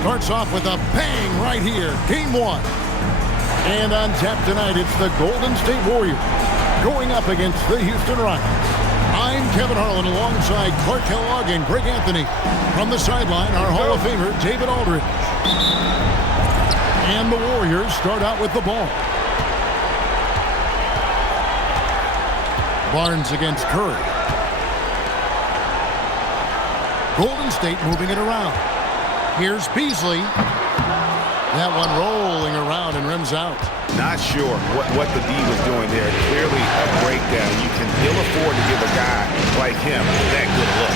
starts off with a bang right here. Game 1. And on tap tonight, it's the Golden State Warriors going up against the Houston Rockets. I'm Kevin Harlan alongside Clark Kellogg and Greg Anthony. From the sideline, our Hall of Famer, David Aldridge. And the Warriors start out with the ball. Barnes against Curry. Golden State moving it around. Here's Beasley. That one rolling around and rims out. Not sure what the D was doing there. Clearly a breakdown. You can ill afford to give a guy like him that good look.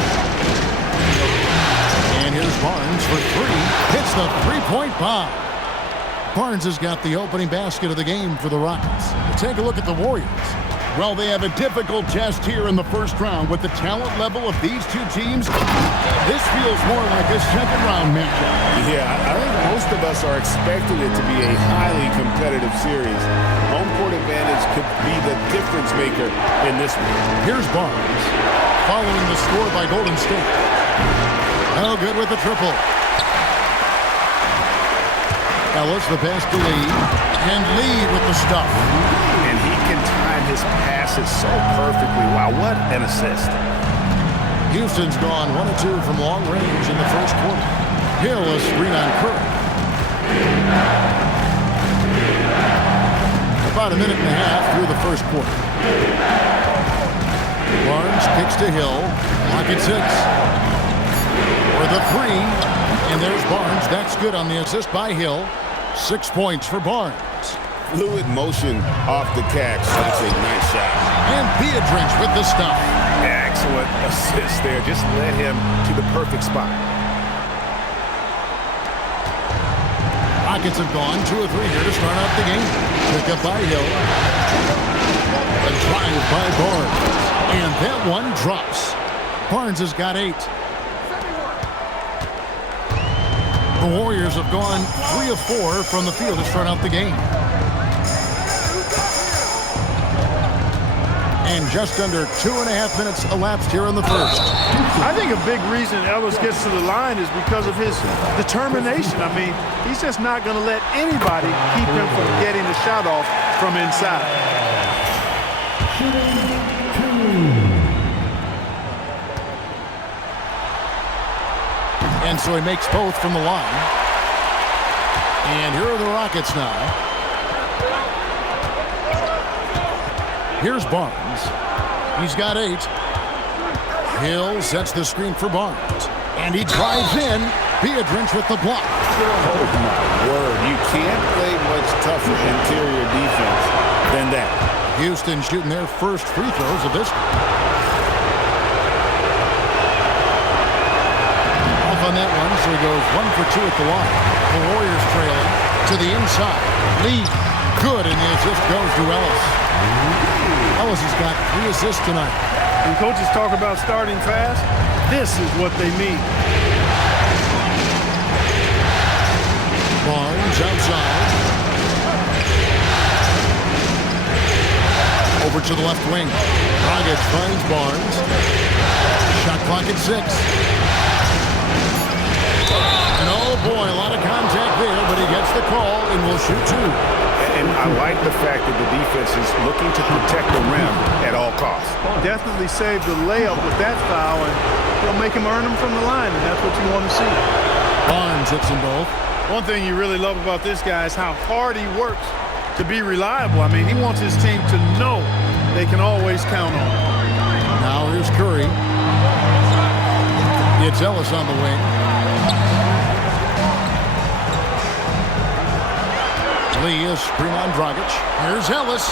And here's Barnes for 3. Hits the three-point bomb. Barnes has got the opening basket of the game for the Rockets. Take a look at the Warriors. Well, they have a difficult test here in the first round with the talent level of these two teams. This feels more like a second-round matchup. Yeah, I think most of us are expecting it to be a highly competitive series. Home court advantage could be the difference maker in this one. Here's Barnes, following the score by Golden State. Oh, good with the triple. Ellis, the pass to Lee, and Lee with the stuff. And he can time his passes so perfectly. Wow, what an assist. Houston's gone 1 of 2 from long range in the first quarter. Hill a screen on Curry. About a minute and a half through the first quarter. Barnes kicks to Hill. Clock at 6. For the 3. And there's Barnes. That's good on the assist by Hill. 6 points for Barnes. Fluid motion off the catch. That's a nice shot. And Beatrice with the stuff. Excellent assist there. Just led him to the perfect spot. Rockets have gone 2 of 3 here to start out the game. Pick up by Hill. A drive by Barnes. And that one drops. Barnes has got 8. The Warriors have gone 3 of 4 from the field to start out the game. And just under 2.5 minutes elapsed here in the first. I think a big reason Ellis gets to the line is because of his determination. I mean, he's just not going to let anybody keep him from getting the shot off from inside. And so he makes both from the line. And here are the Rockets now. Here's Barnes. He's got 8. Hill sets the screen for Barnes. And he drives in. Beatrice with the block. Oh, my word. You can't play much tougher interior defense than that. Houston shooting their first free throws of this one. Off on that one, so he goes 1 for 2 at the line. The Warriors trailing to the inside. Lee, good, and the assist goes to Ellis. Ellis has got 3 assists tonight. When coaches talk about starting fast, this is what they mean. Barnes outside. Over to the left wing. Dragic finds Barnes. Shot clock at 6. And oh boy, a lot of contact there, but he gets the call and will shoot 2. And I like the fact that the defense is looking to protect the rim at all costs. Definitely saved the layup with that foul, and he'll make him earn them from the line, and that's what you want to see. Barnes hits them both. One thing you really love about this guy is how hard he works to be reliable. I mean, he wants his team to know they can always count on him. Now here's Curry. It's Ellis on the wing. Lee is screen on Dragic. Here's Ellis.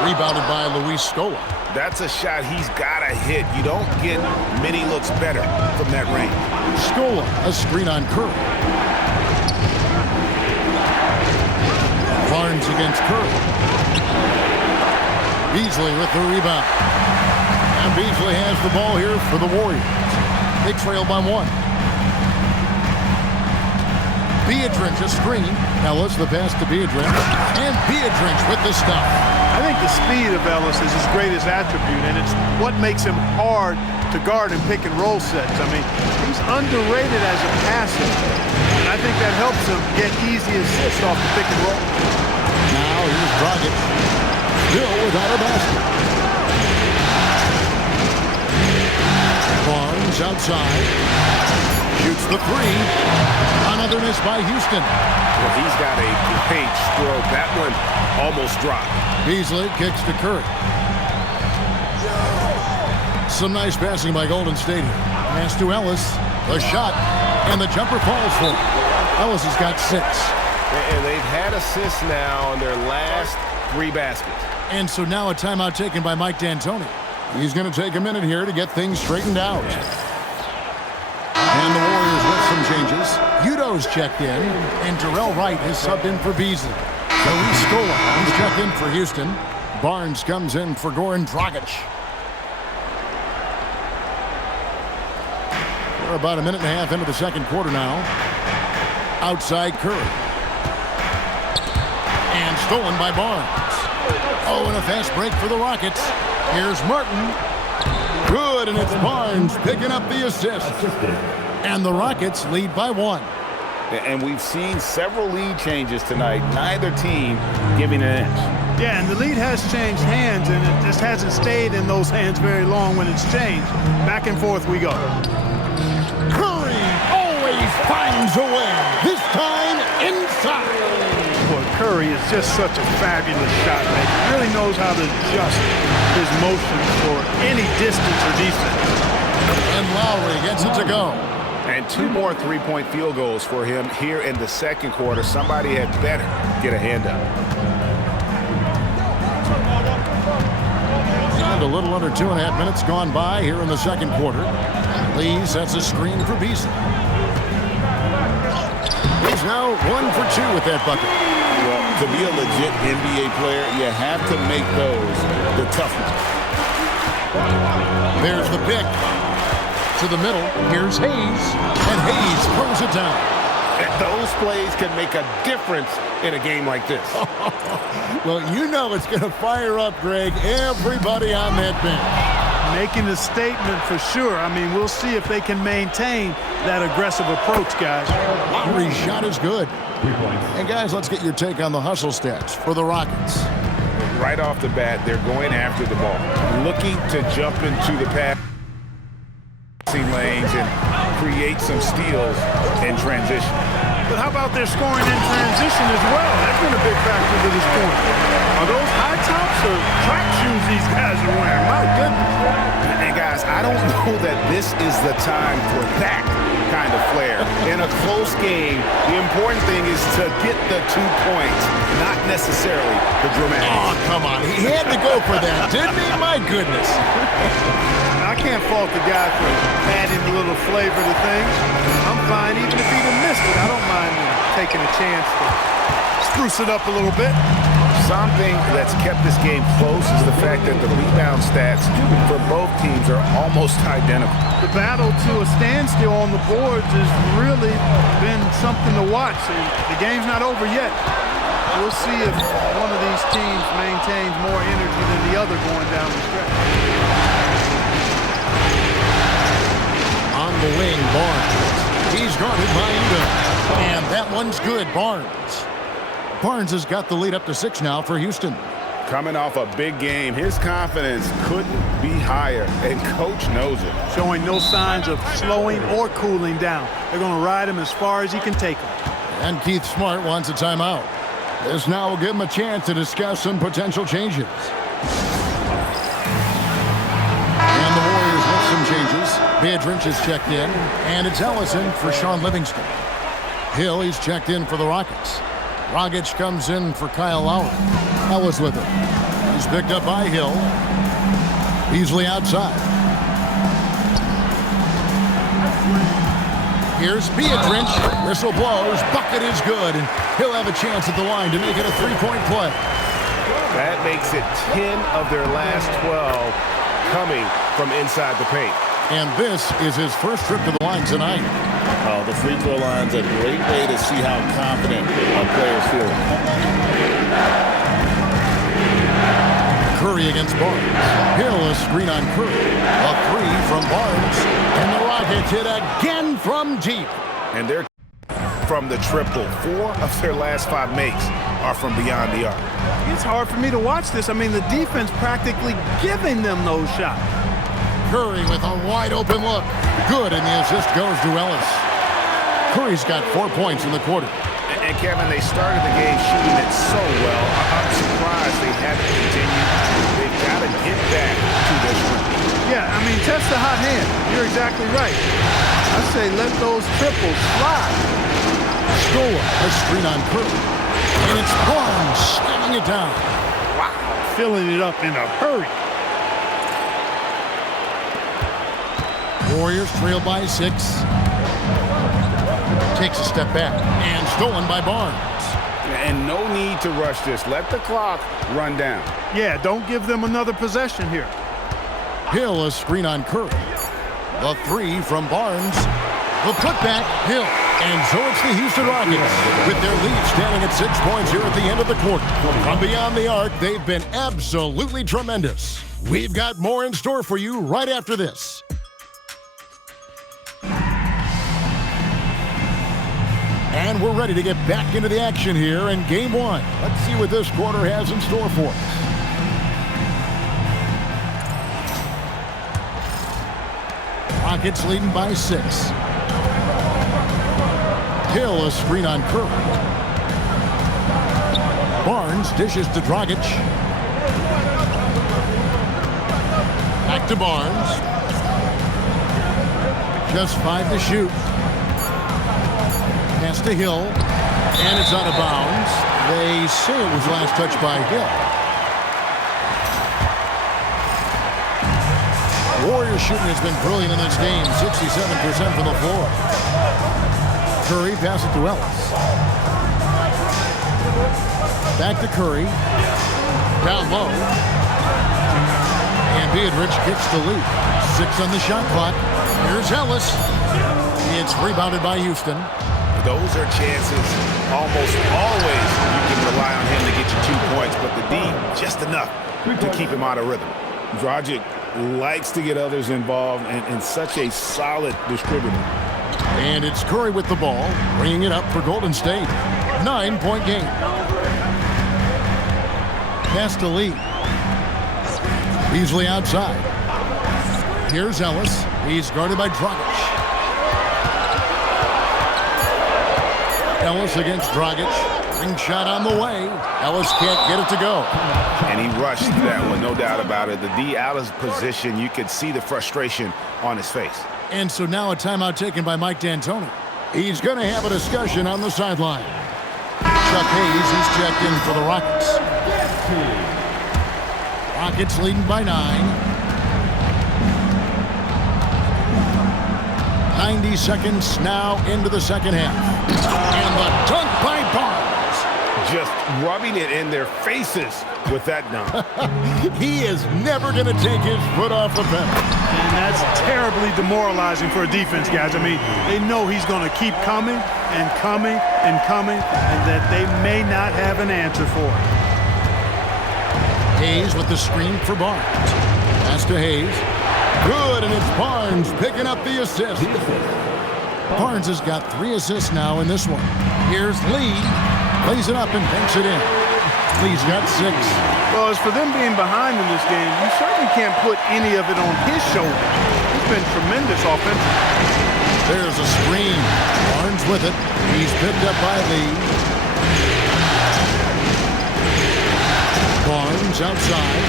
Rebounded by Luis Scola. That's a shot he's got to hit. You don't get many looks better from that range. Scola, a screen on Curry. Barnes against Curry. Beasley with the rebound. And Beasley has the ball here for the Warriors. They trail by 1. Beatrice a screen. Ellis the pass to Beatrice. And Beatrice with the stuff. I think the speed of Ellis is his greatest attribute, and it's what makes him hard to guard in pick and roll sets. I mean, he's underrated as a passer. And I helps him get easy assists off the pick and roll. Now here's Dragic. Still without a basket. Barnes outside. Shoots the three. Another miss by Houston. Well, he's got a great stroke. That one almost dropped. Beasley kicks to Curry. Some nice passing by Golden State here. Pass to Ellis. The shot. And the jumper falls for him. Ellis has got 6. And they've had assists now on their last 3 baskets. And so now a timeout taken by Mike D'Antoni. He's going to take a minute here to get things straightened out. And the Warriors with some changes. Udo's checked in, and Terrell Wright has subbed in for Beasley. Luis Scola, he's checked in for Houston. Barnes comes in for Goran Dragic. We're about a minute and a half into the second quarter now. Outside Curry. And stolen by Barnes. Oh, and a fast break for the Rockets. Here's Martin. Good, and it's Barnes picking up the assist. And the Rockets lead by 1. And we've seen several lead changes tonight. Neither team giving an inch. Yeah, and the lead has changed hands, and it just hasn't stayed in those hands very long when it's changed. Back and forth we go. Curry always finds a way. This time inside. Boy, Curry is just such a fabulous shot maker. He really knows how to adjust his motion for any distance or defense. And Lowry gets it to go. And 2 more 3-point field goals for him here in the second quarter. Somebody had better get a hand up. And a little under 2.5 minutes gone by here in the second quarter. Lee sets a screen for Beasley. He's now 1 for 2 with that bucket. Well, to be a legit NBA player, you have to make those the tough ones. There's the pick. To the middle. Here's Hayes. And Hayes throws it down. And those plays can make a difference in a game like this. Well, you know it's going to fire up, Greg, everybody on that bench. Making a statement for sure. I mean, we'll see if they can maintain that aggressive approach, guys. Lowry's shot is good. And, guys, let's get your take on the hustle stats for the Rockets. Right off the bat, they're going after the ball, looking to jump into the passing lanes and create some steals in transition. But how about their scoring in transition as well? That's been a big factor to this point. Are those high tops or track shoes these guys are wearing? My goodness. And guys, I don't know that this is the time for that kind of flair. In a close game, the important thing is to get the 2 points, not necessarily the dramatics. Oh, come on. He had to go for that, didn't he? My goodness. I can't fault the guy for adding a little flavor to things. I'm fine even if he'd have missed it. I don't mind taking a chance to spruce it up a little bit. Something that's kept this game close is the fact that the rebound stats for both teams are almost identical. The battle to a standstill on the boards has really been something to watch. The game's not over yet. We'll see if one of these teams maintains more energy than the other going down the stretch. On the wing, Barnes. He's guarded by Udo. And that one's good, Barnes. Barnes has got the lead up to 6 now for Houston. Coming off a big game, his confidence couldn't be higher, and Coach knows it. Showing no signs of slowing or cooling down. They're going to ride him as far as he can take him. And Keith Smart wants a timeout. This now will give him a chance to discuss some potential changes. And the Warriors with some changes. Biedrins is checked in, and it's Ellison for Sean Livingston. Hill, he's checked in for the Rockets. Dragic comes in for Kyle Lowry. Ellis with him. He's picked up by Hill. Beasley outside. Here's Biedrins. Whistle blows. Bucket is good. And he'll have a chance at the line to make it a 3-point play. That makes it 10 of their last 12 coming from inside the paint. And this is his first trip to the line tonight. Oh, the free throw line's a great way to see how confident our players feel. Curry against Barnes. Hill, a screen on Curry. A 3 from Barnes. And the Rockets hit again from deep. And they're from the triple. 4 of their last 5 makes are from beyond the arc. It's hard for me to watch this. I mean, the defense practically giving them those shots. Curry with a wide open look. Good, and the assist goes to Ellis. Curry's got 4 points in the quarter. And Kevin, they started the game shooting it so well. I'm surprised they haven't continued. They've got to get back to their strength. Yeah, I mean, test the hot hand. You're exactly right. I say let those triples fly. Stolen. A screen on Curry. And it's Barnes slamming it down. Wow. Filling it up in a hurry. Warriors trail by 6. Takes a step back. And stolen by Barnes. And no need to rush this. Let the clock run down. Yeah, don't give them another possession here. Hill, a screen on Curry. The 3 from Barnes. The putback, Hill. And so it's the Houston Rockets with their lead standing at 6 points here at the end of the quarter. From beyond the arc, they've been absolutely tremendous. We've got more in store for you right after this. And we're ready to get back into the action here in Game 1. Let's see what this quarter has in store for us. Rockets leading by 6. Hill, a screen on Curry. Barnes dishes to Dragic. Back to Barnes. Just 5 to shoot. Pass to Hill. And it's out of bounds. They say it was last touched by Hill. Warriors shooting has been brilliant in this game. 67% from the floor. Curry passes it to Ellis. Back to Curry. Down low. And Beatrice gets the lead. 6 on the shot clock. Here's Ellis. It's rebounded by Houston. Those are chances almost always you can rely on him to get you 2 points, but the D, just enough to keep him out of rhythm. Dragic likes to get others involved and such a solid distributor. And it's Curry with the ball, bringing it up for Golden State. 9-point game. Pass to Lee. Beasley outside. Here's Ellis. He's guarded by Dragic. Ellis against Dragic. Ring shot on the way. Ellis can't get it to go. And he rushed that one, no doubt about it. The D out of position, you could see the frustration on his face. And so now a timeout taken by Mike D'Antoni. He's going to have a discussion on the sideline. Chuck Hayes, he's checked in for the Rockets. Rockets leading by 9. 90 seconds now into the second half. And the dunk by Barnes. Just rubbing it in their faces with that dunk. He is never going to take his foot off the pedal. And that's terribly demoralizing for a defense, guys. I mean, they know he's going to keep coming and coming and coming, and that they may not have an answer for it. Hayes with the screen for Barnes. Pass to Hayes. Good, and it's Barnes picking up the assist. Barnes has got 3 assists now in this one. Here's Lee. Plays it up and banks it in. Lee's got 6. Well, as for them being behind in this game, you certainly can't put any of it on his shoulder. He's been tremendous offensively. There's a screen. Barnes with it. He's picked up by Lee. Barnes outside.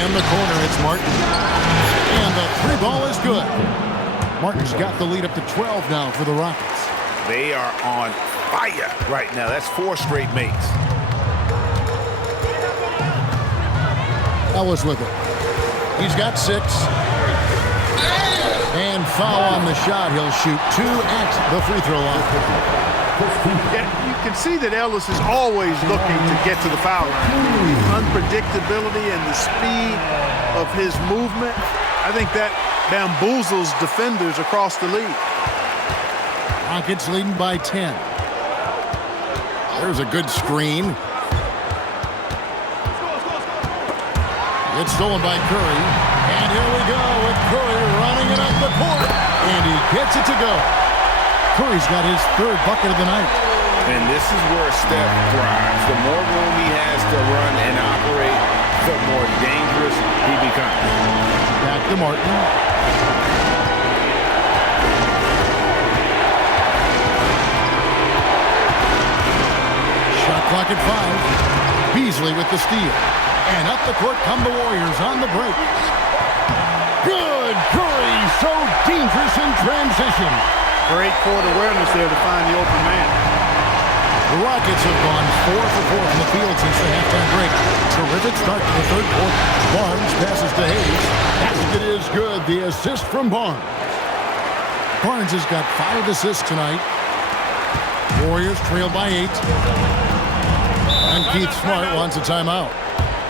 In the corner, it's Martin. And the 3 ball is good. Martin's got the lead up to 12 now for the Rockets. They are on fire right now. That's 4 straight makes. Ellis with it. He's got 6. And foul on the shot. He'll shoot 2 at the free throw line. Yeah, you can see that Ellis is always looking to get to the foul line. The unpredictability and the speed of his movement, I think that bamboozles defenders across the league. Rockets leading by 10. There's a good screen. It's stolen by Curry. And here we go with Curry running it up the court. And he gets it to go. Curry's got his third bucket of the night. And this is where Steph thrives. The more room he has to run and operate, the more dangerous he becomes. Back to Martin. Shot clock at 5. Beasley with the steal. And up the court come the Warriors on the break. Good! Curry so dangerous in transition. Great court awareness there to find the open man. The Rockets have gone 4 for 4 from the field since the halftime break. Terrific start to the third quarter. Barnes passes to Hayes. Basket is good. The assist from Barnes. Barnes has got 5 assists tonight. Warriors trail by 8. And Keith Smart wants a timeout.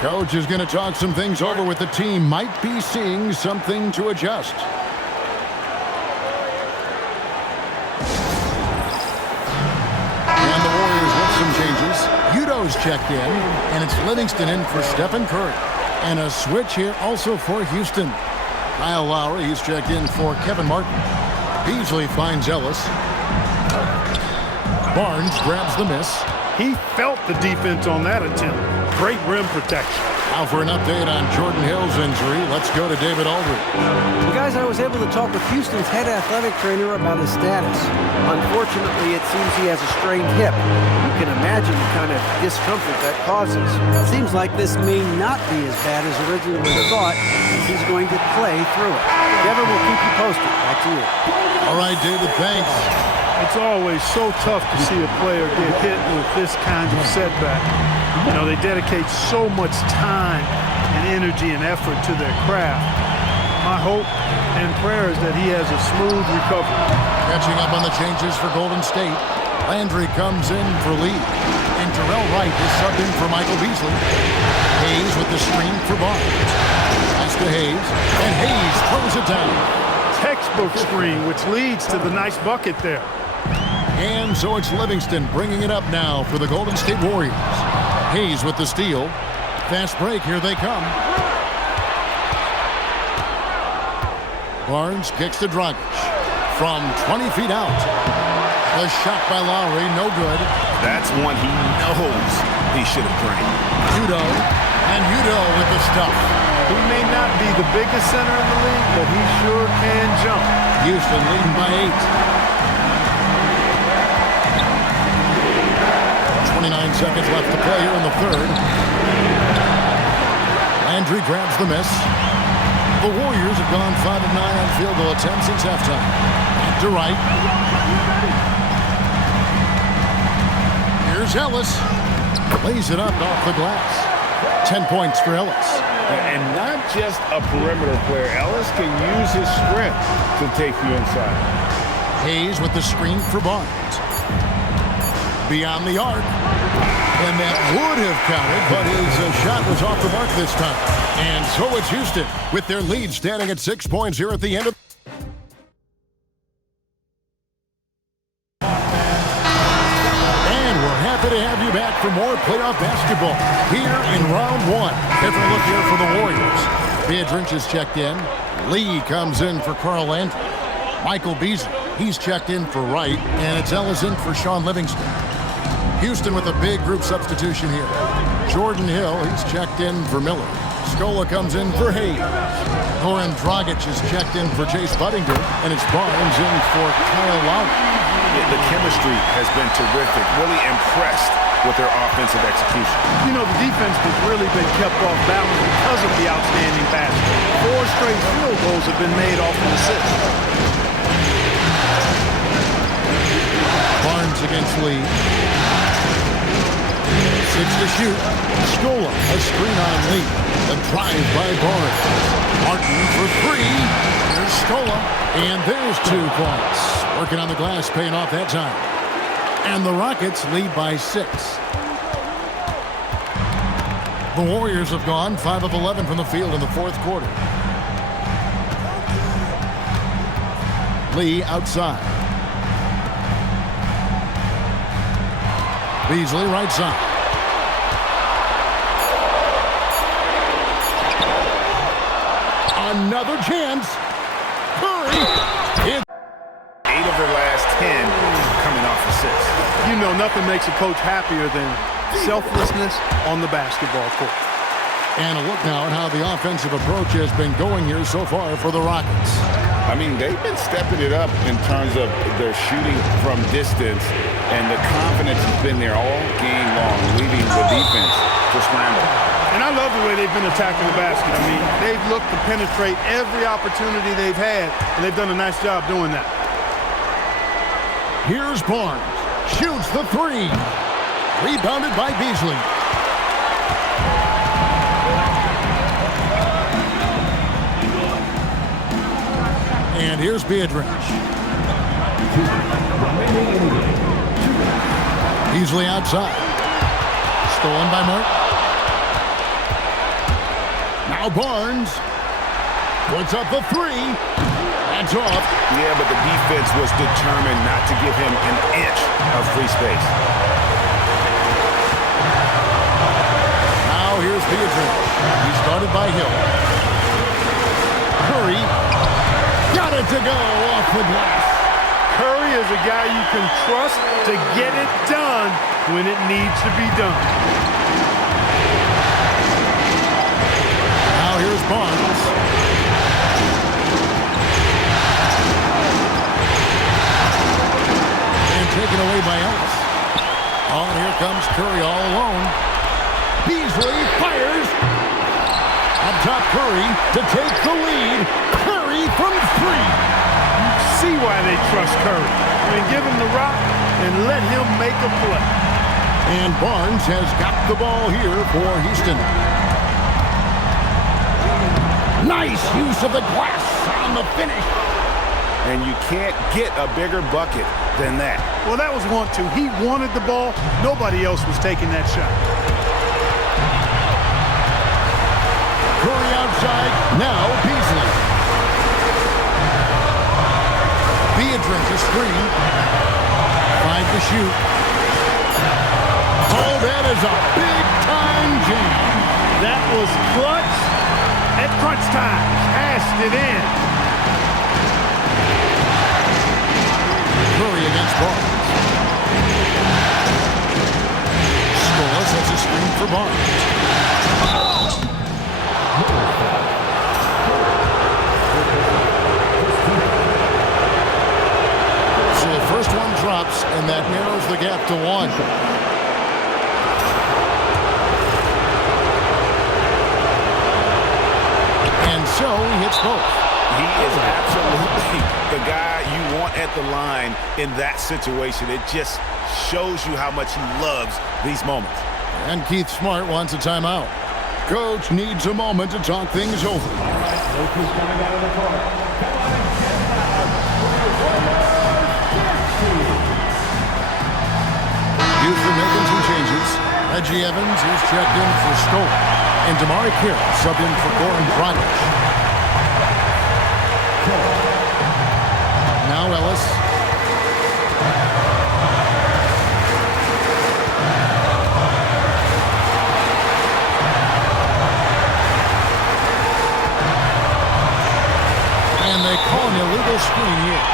Coach is going to talk some things over with the team. Might be seeing something to adjust. And the Warriors with some changes. Udo's checked in, and it's Livingston in for Stephen Curry. And a switch here also for Houston. Kyle Lowry, he's checked in for Kevin Martin. Beasley finds Ellis. Barnes grabs the miss. He felt the defense on that attempt. Great rim protection. Now for an update on Jordan Hill's injury, let's go to David Aldridge. Well, guys, I was able to talk with Houston's head athletic trainer about his status. Unfortunately, it seems he has a strained hip. You can imagine the kind of discomfort that causes. It seems like this may not be as bad as originally thought. He's going to play through it. Devin will keep you posted. Back to you. All right, David, thanks. It's always so tough to see a player get hit with this kind of setback. You know, they dedicate so much time and energy and effort to their craft. My hope and prayer is that he has a smooth recovery. Catching up on the changes for Golden State. Landry comes in for Lee. And Terrell Wright is subbed in for Michael Beasley. Hayes with the screen for Barnes. Pass to Hayes. And Hayes throws it down. Textbook screen, which leads to the nice bucket there. And so it's Livingston bringing it up now for the Golden State Warriors. Hayes with the steal. Fast break, here they come. Barnes kicks to Dragic. From 20 feet out. The shot by Lowry, no good. That's one he knows he should have drained. Udo, and Udo with the stuff. He may not be the biggest center in the league, but he sure can jump. Houston leading by 8. 29 seconds left to play here in the third. Landry grabs the miss. The Warriors have gone 5 of 9 on field goal attempts since halftime. Back to Wright. Here's Ellis. Lays it up off the glass. 10 points for Ellis. And not just a perimeter player. Ellis can use his strength to take you inside. Hayes with the screen for Barnes. Beyond the arc. And that would have counted, but his shot was off the mark this time. And so it's Houston with their lead standing at 6 points here at the end of. And we're happy to have you back for more playoff basketball here in round 1. Different look here for the Warriors. Beatrice is checked in. Lee comes in for Carl Landry. Michael Beasley, he's checked in for Wright. And it's Ellis in for Sean Livingston. Houston with a big group substitution here. Jordan Hill, he's checked in for Miller. Scola comes in for Hayes. Goran Dragic is checked in for Chase Buddington. And it's Barnes in for Kyle Lowry. Yeah, the chemistry has been terrific. Really impressed with their offensive execution. You know, the defense has really been kept off balance because of the outstanding basket. 4 straight field goals have been made off an assist. Barnes against Lee. 6 to shoot. Scola, a screen on Lee. The drive by Barnes. Martin for 3. There's Scola. And there's 2 points. Working on the glass, paying off that time. And the Rockets lead by 6. The Warriors have gone 5 of 11 from the field in the fourth quarter. Lee outside. Beasley right side. Another chance. Curry. their last 10 coming off assists. You know, nothing makes a coach happier than selflessness on the basketball court. And a look now at how the offensive approach has been going here so far for the Rockets. I mean, they've been stepping it up in terms of their shooting from distance, and the confidence has been there all game long, leading the defense to scramble. And I love the way they've been attacking the basket. I mean, they've looked to penetrate every opportunity they've had, and they've done a nice job doing that. Here's Barnes. Shoots the three. Rebounded by Beasley. And here's Beatrice. Beasley outside. Stolen by Martin. Now Barnes puts up the three. That's off. Yeah, but the defense was determined not to give him an inch of free space. Now here's Beatrice. He's guarded by Hill. Curry got it to go off the glass. Curry is a guy you can trust to get it done when it needs to be done. Now here's Barnes. And taken away by Ellis. Oh, and here comes Curry all alone. Beasley fires. Up top Curry to take the lead. Curry from three. See why they trust Curry. I mean, give him the rock and let him make a play. And Barnes has got the ball here for Houston. Nice use of the glass on the finish. And you can't get a bigger bucket than that. Well, that was want to. He wanted the ball. Nobody else was taking that shot. Curry outside. Now Beasley. Beatrice a screen. 5 to shoot. Oh, that is a big-time jam. That was clutch at crunch time. Cashed it in. Curry against Barnes. Scoreless has a screen for Barnes. So the first one drops, and that narrows the gap to 1. And so he hits both. He is absolutely the guy you want at the line in that situation. It just shows you how much he loves these moments. And Keith Smart wants a timeout. Coach needs a moment to talk things over. Houston making some changes. Reggie Evans is checked in for Stoll. And Damari Carroll subbed in for Goran Dragic. Now Ellis. And they call an illegal screen here.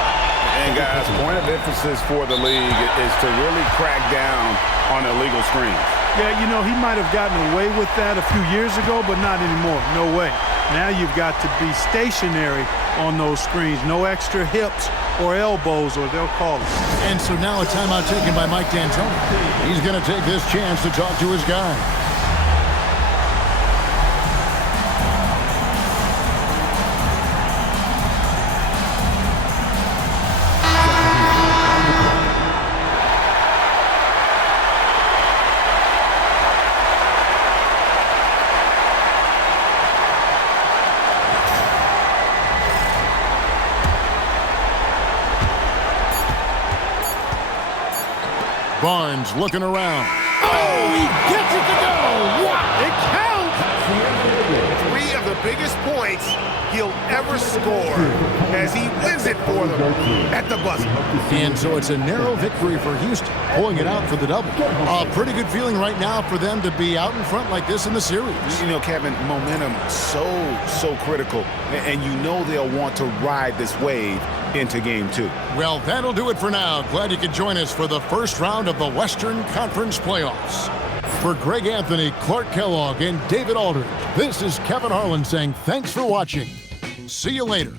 And guys, point of emphasis for the league is to really crack down on illegal screens. Yeah, you know, he might have gotten away with that a few years ago, but not anymore. No way. Now you've got to be stationary on those screens. No extra hips or elbows, or they'll call it. And so now a timeout taken by Mike D'Antoni. He's going to take this chance to talk to his guy. Barnes looking around. Oh, he gets it to go! Wow! It counts! 3 of the biggest points he'll ever score as he wins it for them at the buzzer. And so it's a narrow victory for Houston, pulling it out for the double. A pretty good feeling right now for them to be out in front like this in the series. You know, Kevin, momentum so critical. And you know they'll want to ride this wave into game 2. Well, that'll do it for now. Glad you could join us for the first round of the Western Conference Playoffs. For Greg Anthony, Clark Kellogg, and David Aldridge, this is Kevin Harlan saying thanks for watching. See you later.